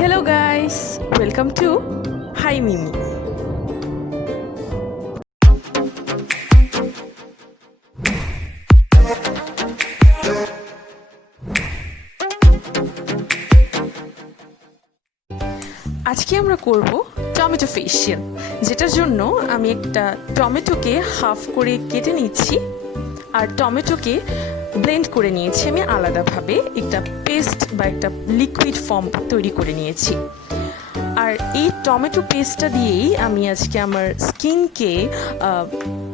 Hello guys, welcome to Hi Mimi. আজকে আমরা করব টমেটো ফেশিয়াল, যেটার জন্য আমি একটা টমেটোকে হাফ করে কেটে নিচ্ছি আর টমেটোকে ব্লেন্ড করে নিয়েছি আমি আলাদাভাবে, একটা পেস্ট বা একটা লিকুইড ফর্ম তৈরি করে নিয়েছি। আর এই টমেটো পেস্টটা দিয়েই আমি আজকে আমার স্কিনকে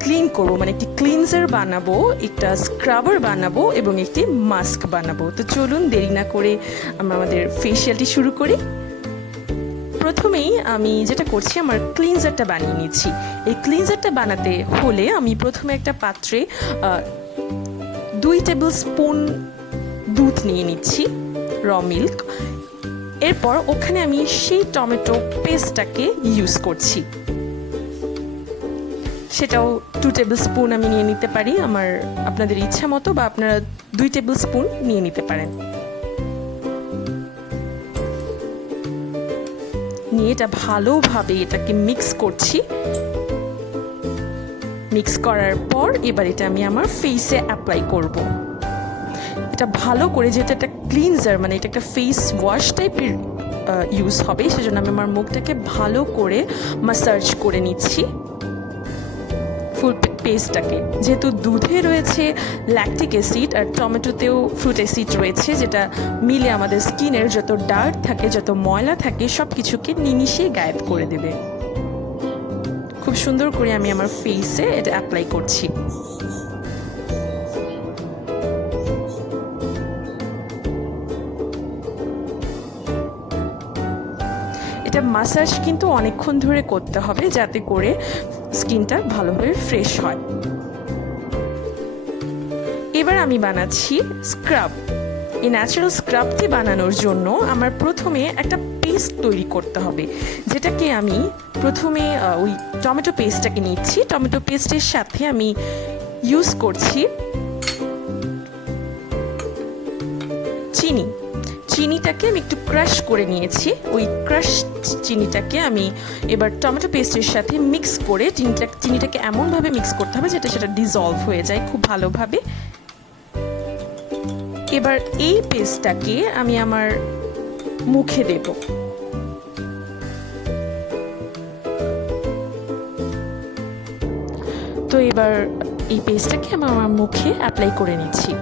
ক্লিন করব, মানে একটি ক্লিনজার বানাবো, একটা স্ক্রাবার বানাবো এবং একটি মাস্ক বানাবো। তো চলুন দেরি না করে আমরা আমাদের ফেশিয়ালটি শুরু করি। প্রথমেই আমি যেটা করছি, আমার ক্লিনজারটা বানিয়ে নিচ্ছি। এই ক্লিনজারটা বানাতে হলে আমি প্রথমে একটা পাত্রে 2 টেবিল স্পুন দুধ নিয়ে নিচ্ছি, র মিল্ক। এরপর ওখানে আমি সেই টমেটো পেস্টটাকে ইউজ করছি, সেটাও 2 টেবিল স্পুন আমি নিয়ে নিতে পারি আপনাদের ইচ্ছা মতো, বা আপনারা 2 টেবিল স্পুন নিয়ে নিতে পারেন। নিয়ে এটা ভালোভাবে এটাকে মিক্স করছি। মিক্স করার পর এবার এটা আমি আমার ফেসে অ্যাপ্লাই করব। এটা ভালো করে, যেহেতু একটা ক্লিনজার, মানে এটা একটা ফেস ওয়াশ টাইপের ইউজ হবে, সেজন্য আমি আমার মুখটাকে ভালো করে ম্যাসাজ করে নিচ্ছি ফুল পেস্টটাকে। যেহেতু দুধে রয়েছে ল্যাকটিক অ্যাসিড আর টমেটোতেও ফ্রুট অ্যাসিড রয়েছে, যেটা মিলে আমাদের স্কিনের যত ডার্ট থাকে, যত ময়লা থাকে, সব কিছুকে নিমিশে গায়েব করে দেবে। খুব সুন্দর করে আমি আমার ফেসে এটা অ্যাপ্লাই করছি। এটা মাসাজ কিন্তু অনেকক্ষণ ধরে করতে হবে, যাতে করে স্কিনটা ভালোভাবে ফ্রেশ হয়। এবার আমি বানাচ্ছি স্ক্রাব। এই ন্যাচারাল স্ক্রাবটি বানানোর জন্য আমার প্রথমে একটা পেস্ট তৈরি করতে হবে, যেটাকে আমি প্রথমে ওই টমেটো পেস্টটাকে নিচ্ছি। টমেটো পেস্টের সাথে আমি ইউজ করছি চিনিটাকে আমি একটু ক্রাশ করে নিয়েছি। ওই ক্রাশ চিনিটাকে আমি এবার টমেটো পেস্টের সাথে মিক্স করে, চিনিটাকে এমনভাবে মিক্স করতে হবে যেটা সেটা ডিজলভ হয়ে যায় খুব ভালোভাবে। এবার এই পেস্টটাকে আমি আমার মুখে দেব। তো এবার এই পেস্টটাকে আমি আমার মুখে অ্যাপ্লাই করে নিচ্ছি।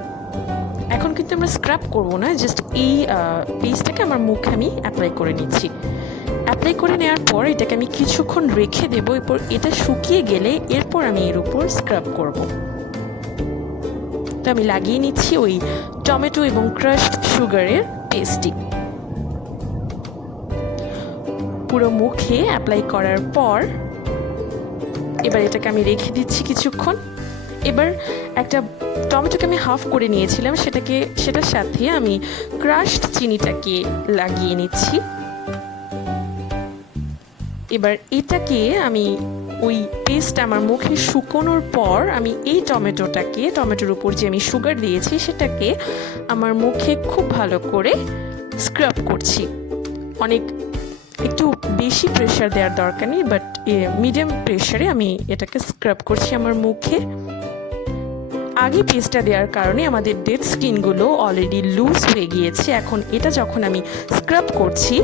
এখন কিন্তু আমরা স্ক্রাব করবো না, জাস্ট এই পেস্টটাকে আমার মুখে আমি অ্যাপ্লাই করে নিচ্ছি। অ্যাপ্লাই করে নেওয়ার পর এটাকে আমি কিছুক্ষণ রেখে দেবো। এরপর এটা শুকিয়ে গেলে এরপর আমি এর উপর স্ক্রাব করব। তো আমি লাগিয়ে নিচ্ছি ওই টমেটো এবং ক্রাশড সুগারের পেস্টটি পুরো মুখে অ্যাপ্লাই করার পর এবার এটাকে আমি রেখে দিচ্ছি কিছুক্ষণ। এবার একটা টমেটোকে আমি হাফ করে নিয়েছিলাম, সেটার সাথে আমি ক্রাশড চিনিটাকে লাগিয়ে নিচ্ছি। এবার এটাকে আমি ওই পেস্ট আমার মুখে শুকোনোর পর আমি এই টমেটোর উপর যে আমি সুগার দিয়েছি সেটাকে আমার মুখে খুব ভালো করে স্ক্রাব করছি। একটু বেশি প্রেশার দেওয়ার দরকার নেই, বাট মিডিয়াম প্রেশারে আমি এটাকে স্ক্রাব করছি আমার মুখে। আগে পেস্টটা দেওয়ার কারণে আমাদের ডেড স্কিনগুলো অলরেডি লুজ হয়ে গিয়েছে। এখন এটা যখন আমি স্ক্রাব করছি,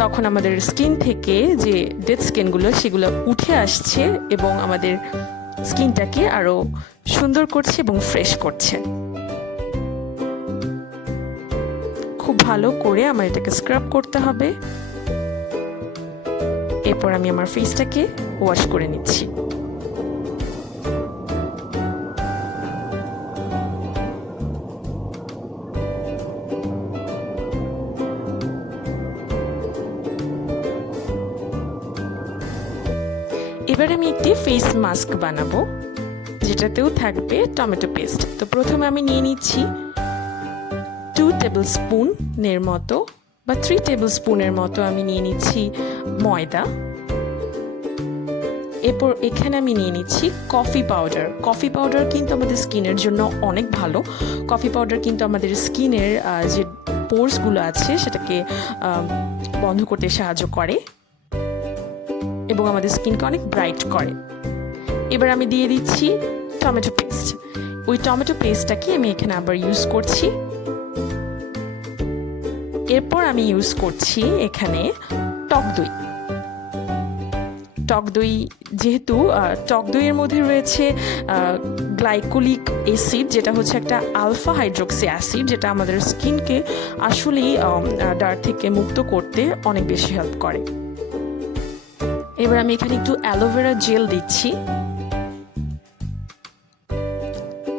তখন আমাদের স্কিন থেকে যে ডেড স্কিনগুলো সেগুলো উঠে আসছে এবং আমাদের স্কিনটাকে আরও সুন্দর করছে এবং ফ্রেশ করছে। খুব ভালো করে আমার এটাকে স্ক্রাব করতে হবে। এরপর আমি আমার ফেসটাকে ওয়াশ করে নিচ্ছি। এবার আমি একটি ফেস মাস্ক বানাবো, যেটাতেও থাকবে টমেটো পেস্ট। তো প্রথমে আমি নিয়ে নিচ্ছি 2 টেবিল স্পুনের মতো বা 3 টেবিল স্পুনের মতো আমি নিয়ে নিচ্ছি ময়দা। এরপর এখানে আমি নিয়ে নিচ্ছি কফি পাউডার কিন্তু আমাদের স্কিনের জন্য অনেক ভালো। কফি পাউডার কিন্তু আমাদের স্কিনের যে পোরসগুলো আছে সেটাকে বন্ধ করতে সাহায্য করে এবং আমাদের স্কিনকে অনেক ব্রাইট করে। এবার আমি দিয়ে দিচ্ছি টমেটো পেস্ট। ওই টমেটো পেস্টটাকে আমি এখানে আবার ইউজ করছি। এরপর আমি ইউজ করছি এখানে টক দই। টক দই যেহেতু টক দইয়ের মধ্যে রয়েছে গ্লাইকোলিক অ্যাসিড, যেটা হচ্ছে একটা আলফা হাইড্রোক্সি অ্যাসিড, যেটা আমাদের স্কিনকে আসলেই ডার্ক থেকে মুক্ত করতে অনেক বেশি হেল্প করে। এবার আমি এখানে একটু অ্যালোভেরা জেল দিচ্ছি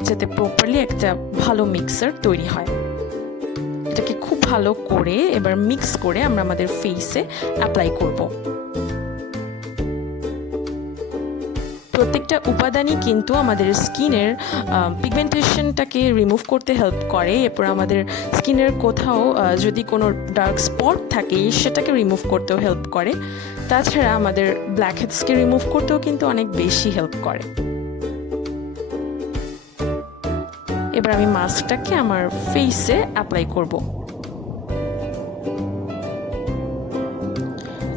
যাতে প্রপারলি একটা ভালো মিক্সার তৈরি হয়। এটাকে খুব ভালো করে এবার মিক্স করে আমরা আমাদের ফেসে অ্যাপ্লাই করব। প্রত্যেকটা উপাদানই কিন্তু আমাদের স্কিনের পিগমেন্টেশনটাকে রিমুভ করতে হেল্প করে। এরপর আমাদের স্কিনের কোথাও যদি কোনো ডার্ক স্পট থাকে সেটাকে রিমুভ করতেও হেল্প করে। তাছাড়া আমাদের ব্ল্যাক হেডসকে রিমুভ করতেও কিন্তু অনেক বেশি হেল্প করে। এবার আমি মাস্কটাকে আমার ফেসে অ্যাপ্লাই করব।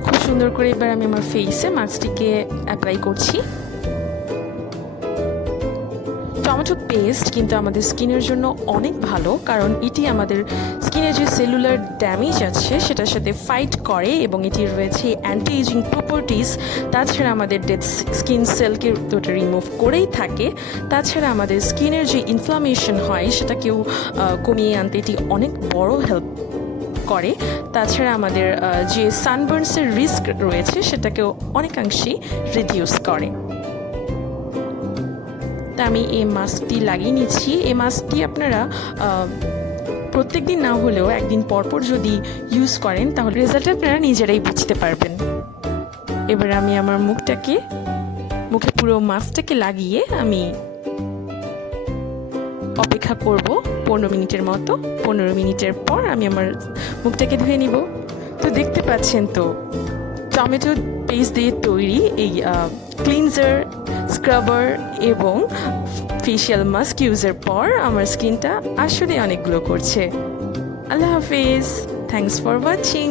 খুব সুন্দর করে এবার আমি আমার ফেসে মাস্কটিকে অ্যাপ্লাই করছি। টমেটো পেস্ট কিন্তু আমাদের স্কিনের জন্য অনেক ভালো, কারণ এটি আমাদের স্কিনের যে সেলুলার ড্যামেজ আছে সেটার সাথে ফাইট করে এবং এটির রয়েছে অ্যান্টি এজিং প্রপার্টিস। তাছাড়া আমাদের ডেড স্কিন সেলকে তো রিমুভ করেই থাকে। তাছাড়া আমাদের স্কিনের যে ইনফ্লামেশন হয় সেটাকেও কমিয়ে আনতে এটি অনেক বড় হেল্প করে। তাছাড়া আমাদের যে সানবার্নসের রিস্ক রয়েছে সেটাকেও অনেকাংশেই রিডিউস করে। তা আমি এই মাস্কটি লাগিয়ে নিচ্ছি। এই মাস্কটি আপনারা প্রত্যেক দিন না হলেও একদিন পরপর যদি ইউজ করেন তাহলে রেজাল্ট আপনারা নিজেরাই বুঝতে পারবেন। এবার আমি আমার মুখে পুরো মাস্কটাকে লাগিয়ে আমি অপেক্ষা করব 15 মিনিটের মতো। 15 মিনিটের পর আমি আমার মুখটাকে ধুয়ে নিব। তো দেখতে পাচ্ছেন তো টমেটো পেস্ট দিয়ে তৈরি এই ক্লিনজার, স্ক্রাবার এবং ফেশিয়াল মাস্ক ইউজের পর আমার স্কিনটা আসলে অনেক গ্লো করছে। আল্লাহ হাফেজ, থ্যাংকস ফর ওয়াচিং।